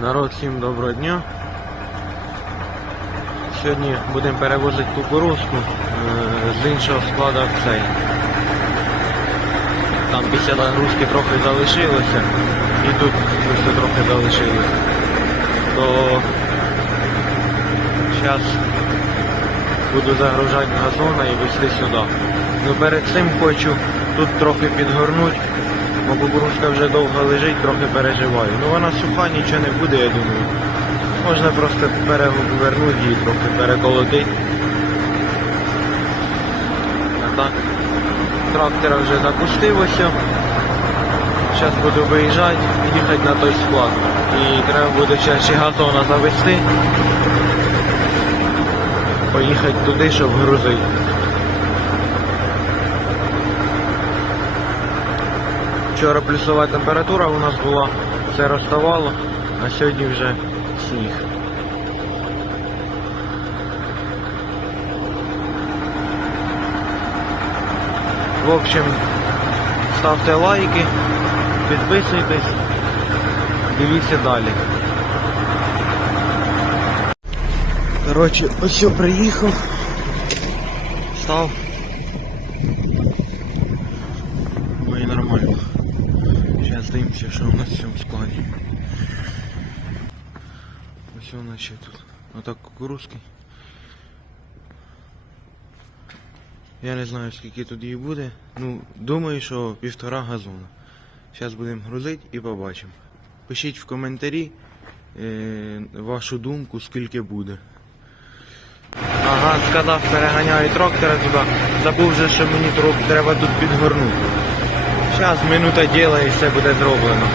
Народ, всім доброго дня. Сьогодні будемо перевозити кукурузку е, з іншого складу в цей. Там після нагрузки трохи залишилося і тут ось трохи залишилося. То зараз буду загружати газона і везти сюди. Ну перед цим хочу тут трохи підгорнути, бо кукурузка вже довго лежить, трохи переживаю. Ну вона суха, нічого не буде, я думаю. Можна просто перевернути її, трохи переколотити. А так, трактора вже запустилося. Зараз буду виїжджати, їхати на той склад. І треба буде ще ще завести. Поїхати туди, щоб грузити. Вчора плюсова температура у нас була, все розставало, а сьогодні вже сніг. В общем, ставте лайки, підписуйтесь, дивіться далі. Коротше, ось я приїхав. Став. Ну і нормально. Зараз дивимося, що у нас в цьому складі. Ось у нас ще тут. Отак кукурузки. Я не знаю скільки тут її буде. Ну, думаю, що півтора газона. Зараз будемо грузити і побачимо. Пишіть в коментарі е, вашу думку, скільки буде. Ага, сказав, переганяю трактора туди. Забув вже, що мені треба тут підгорнути. Зараз минута діла і все буде зроблено.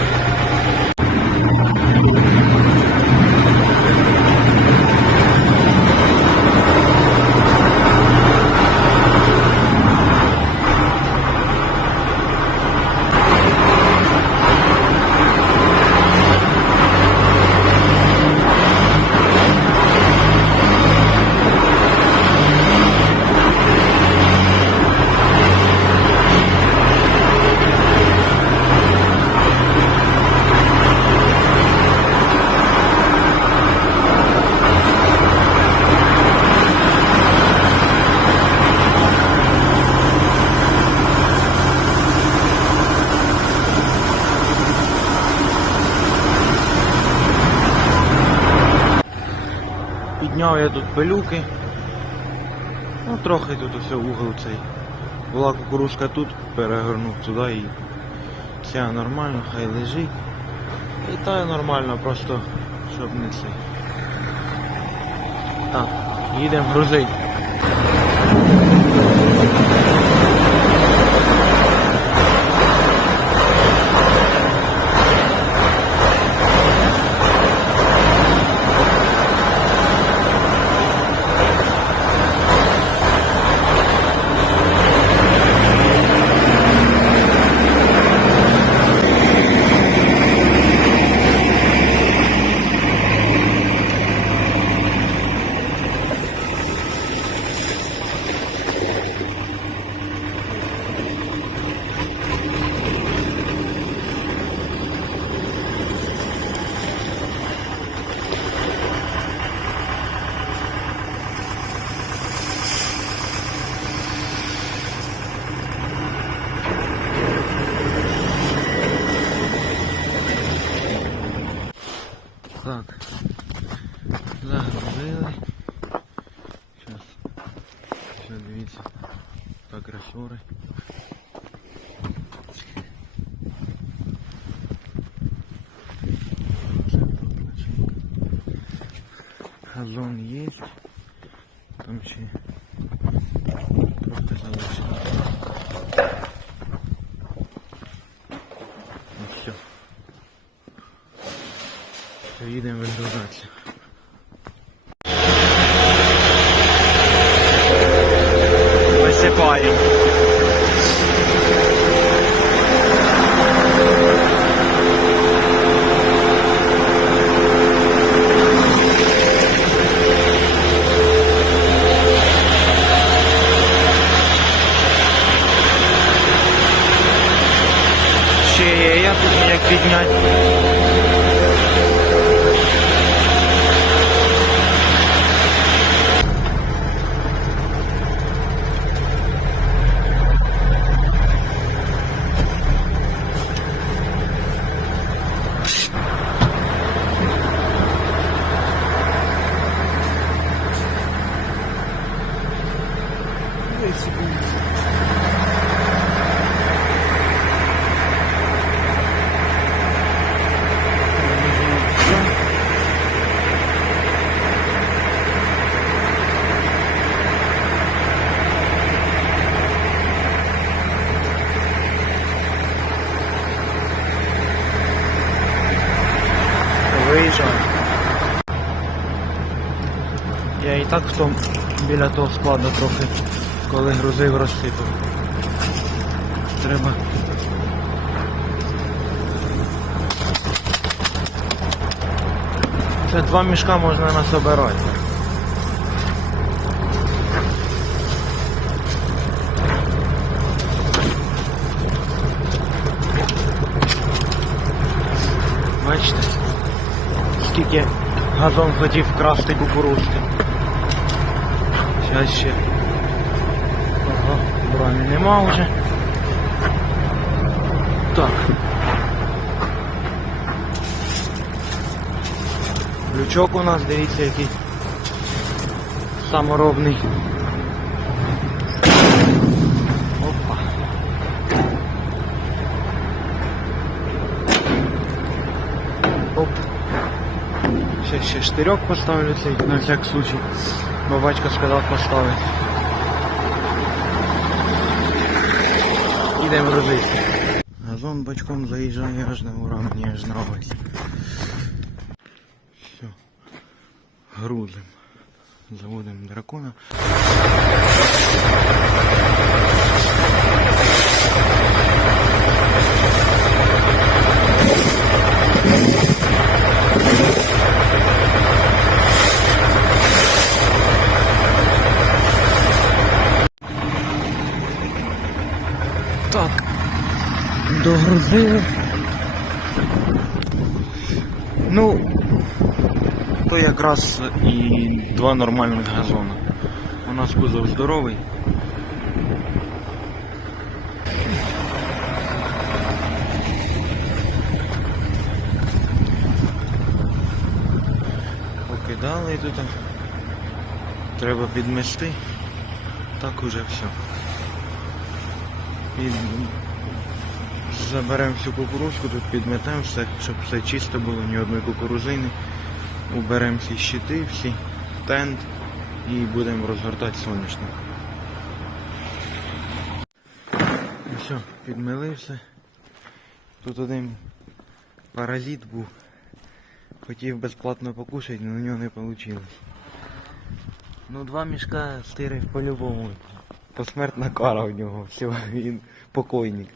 Я тут пилюки. Ну трохи тут усе угол цей. Була кукурузка тут, перегорнув туди і ця нормально, хай лежить. І та нормально, просто щоб не цей. Так, їдемо грузить. Так. Загрузили. Сейчас. Все, дивіться. Так, красори. Газон есть. Там ще трохи залишилось. Ну все. Все, їдемо вигружатися. Так тому біля того складу трохи, коли грузив розсипав. Треба. Це два мішка можна насобирати. Бачите? Скільки газон хотів вкрасти кукурузки. Зараз ще. Ага, броні нема вже. Так. Лючок у нас, дивіться, який саморобний. Опа. Оп. Ще, ще штирьок поставлю цей, на всяк случай. Бо батько сказав поставити. Ідемо грузити. Газон бачком заїжджає аж на ура, мені аж нравиться. Все. Грузим. Заводимо дракона. Так. Догрузили. Ну, то якраз і два нормальних газони. У нас кузов здоровий. Покидали тут. Треба підмести. Так уже все. Заберемо всю кукурузку, тут підметемо все, щоб все чисто було, ні одної кукурузини. Уберемо всі щити, всі тент і будемо розгортати соняшник. Ну Все, підмили все. Тут один паразит був. Хотів безплатно покушати, але на нього не вийшло. Ну два мішка стирив по-любому. Посмертна кара у нього, все, він покойник.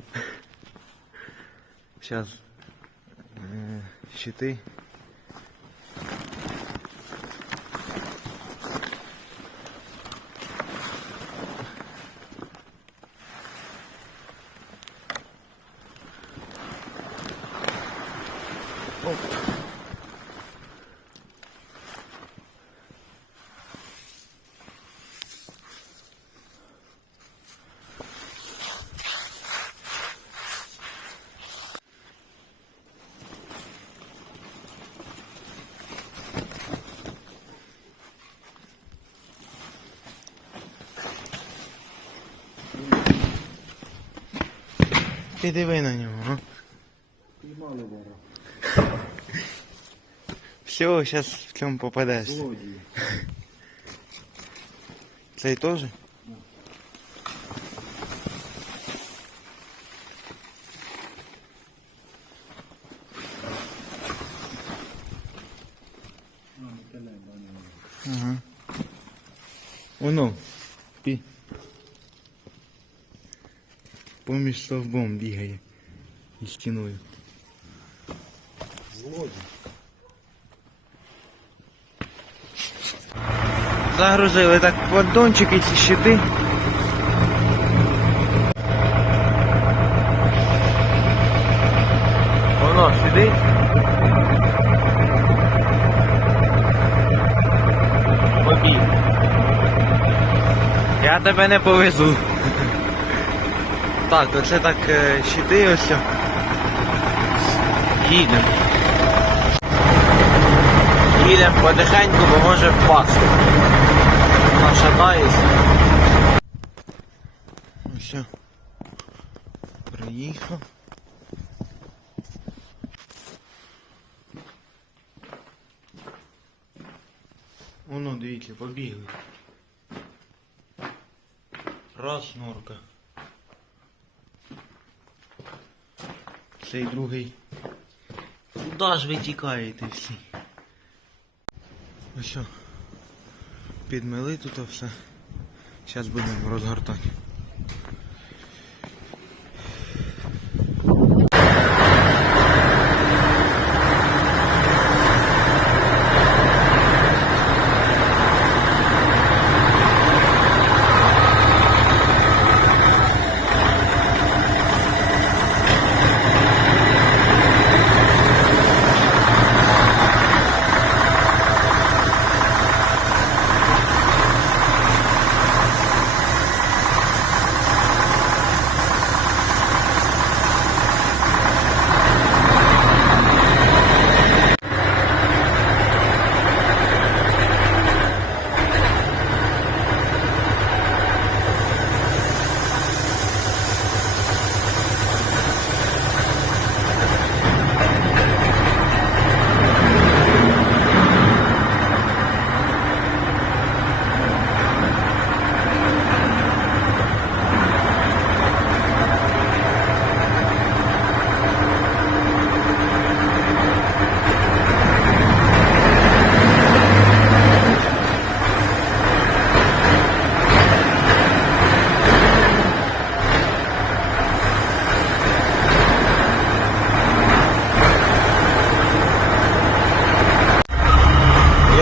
Зараз е, Ти диви на нього, а? Піймали вора. Все, зараз в цьому попадешся. Злодії. Цей теж? А, теля, баня. Ага. Воно. Пі. Поміж стовбом бігає. І стіною. Злодій. Загрузили так поддончики ці щити. Воно сидить. Побіг. Я тебе не повезу. Так, оце так е, щити ось. Їдемо. Їдемо потихеньку, бо може впасти. Вона шатається. Ну все. Приїхав. Воно, дивіться, побігли. Раз норка. Цей другий Куда ж ви тікаєте всі? Ось. що, Підмили тут все. Зараз будемо розгортати.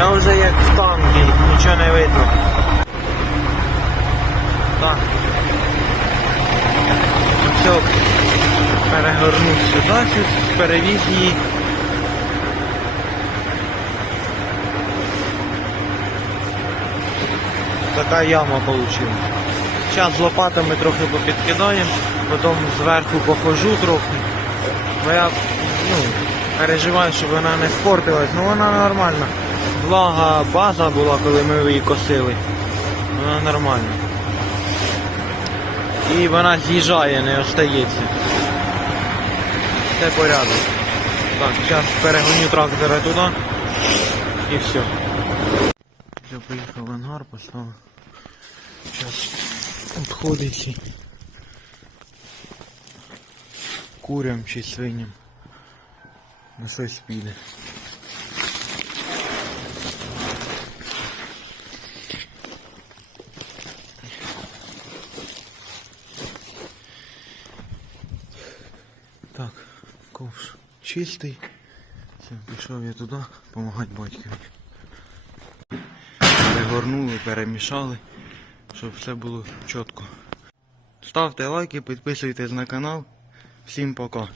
Я вже як в танкі, нічого не видно. Так. Все, перегорнув сюди, перевіз її. Така яма вийшла. Зараз з лопатами трохи попідкидаємо, потім зверху похожу трохи. Бо я ну, переживаю, щоб вона не спортилась, ну вона нормальна. Влага база була, коли ми її косили. Вона нормальна. І вона з'їжджає, не остається. Це порядок. Так, зараз перегоню трактора туди і все. Я поїхав в ангар, поставив. Зараз відходить курям чи свиням. На щось піде. Так, ковш чистий. Все, пішов я туди допомагати батькові. Перегорнули, перемішали, щоб все було чітко. Ставте лайки, підписуйтесь на канал. Всім пока.